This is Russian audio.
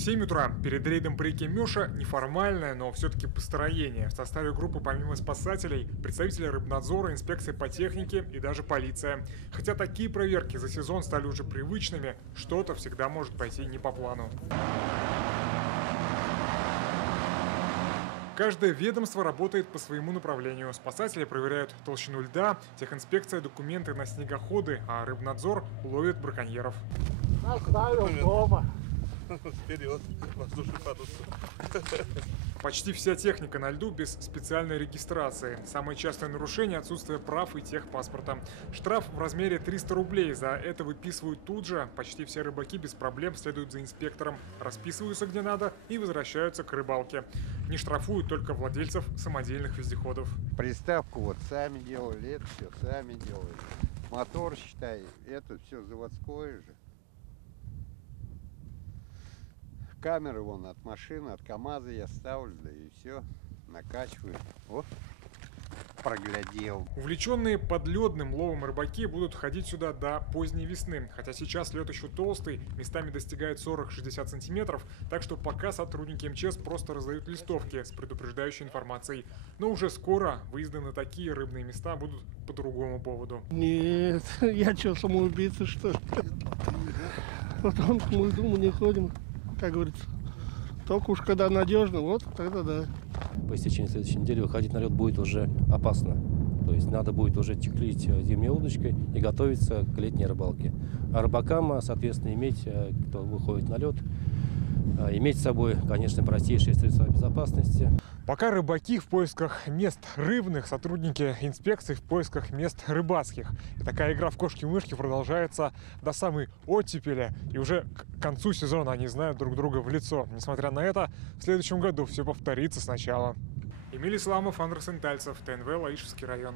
7 утра. Перед рейдом по реке Мёша неформальное, но все-таки построение. В составе группы помимо спасателей, представители рыбнадзора, инспекции по технике и даже полиция. Хотя такие проверки за сезон стали уже привычными, что-то всегда может пойти не по плану. Каждое ведомство работает по своему направлению. Спасатели проверяют толщину льда, техинспекция документы на снегоходы, а рыбнадзор ловит браконьеров. Оставил дома. Вперед, воздушный парус. Почти вся техника на льду без специальной регистрации. Самое частое нарушение – отсутствие прав и техпаспорта. Штраф в размере 300 рублей. За это выписывают тут же. Почти все рыбаки без проблем следуют за инспектором, расписываются где надо и возвращаются к рыбалке. Не штрафуют только владельцев самодельных вездеходов. Приставку вот сами делали, это все сами делали. Мотор, считай, это все заводское же. Камеры вон от машины, от КамАЗа я ставлю, да и все, накачиваю. О, проглядел. Увлеченные подледным ловом рыбаки будут ходить сюда до поздней весны. Хотя сейчас лед еще толстый, местами достигает 40-60 сантиметров, так что пока сотрудники МЧС просто раздают листовки с предупреждающей информацией. Но уже скоро выезды на такие рыбные места будут по другому поводу. Нет, я что, самоубийца, что ли? Потом мы дома не ходим, как говорится. Только уж когда надежно, вот тогда да. По истечении следующей недели выходить на лед будет уже опасно. То есть надо будет уже чехлить зимней удочкой и готовиться к летней рыбалке. А рыбакам, соответственно, иметь, кто выходит на лед, иметь с собой, конечно, простейшие средства безопасности. Пока рыбаки в поисках мест рыбных, сотрудники инспекций в поисках мест рыбацких. И такая игра в кошки-мышки продолжается до самой оттепели. И уже к концу сезона они знают друг друга в лицо. Несмотря на это, в следующем году все повторится сначала. Эмиль Исламов, Андрей Сентальцев, ТНВ, Лаишевский район.